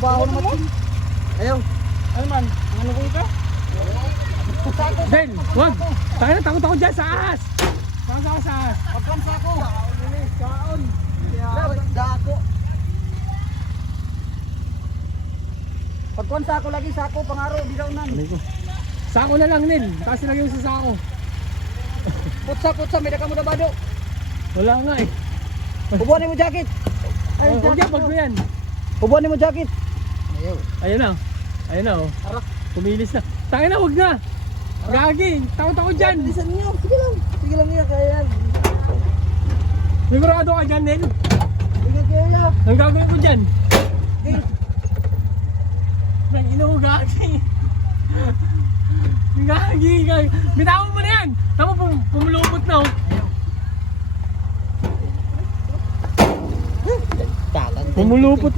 Trabaho naman. Ayaw. Ano man? Ano ko ka? Den, wag. Tayo na, takot ako dyan sa ahas. Saan sa ahas? Pagkan sako. Kaon. Dako. Pagkuhan sako lagi, sako pangaro, di daw nan. Sako na lang, Nin. Tapos nilagay mo sa sako. Putsa, may daka mo na bado. Wala nga eh. Ubuan mo jacket. Ay, huwag yan, pag ko yan. Ubuan mo jacket. Ayaw. Ayun na. Ayun na, oh. Arak. Kumilis na. Tayo na, huwag na. Gagi, takot ako dyan. Bilisan niyo. Sige lang niya, kaya yan. Sigurado ka dyan, Nin. Sige kaya. Ang gagawin ko dyan. Nang ino, gagi. Gagi. Bitawan mo na yan. Tama, pumulupot na, oh. Tagan. Pumulupot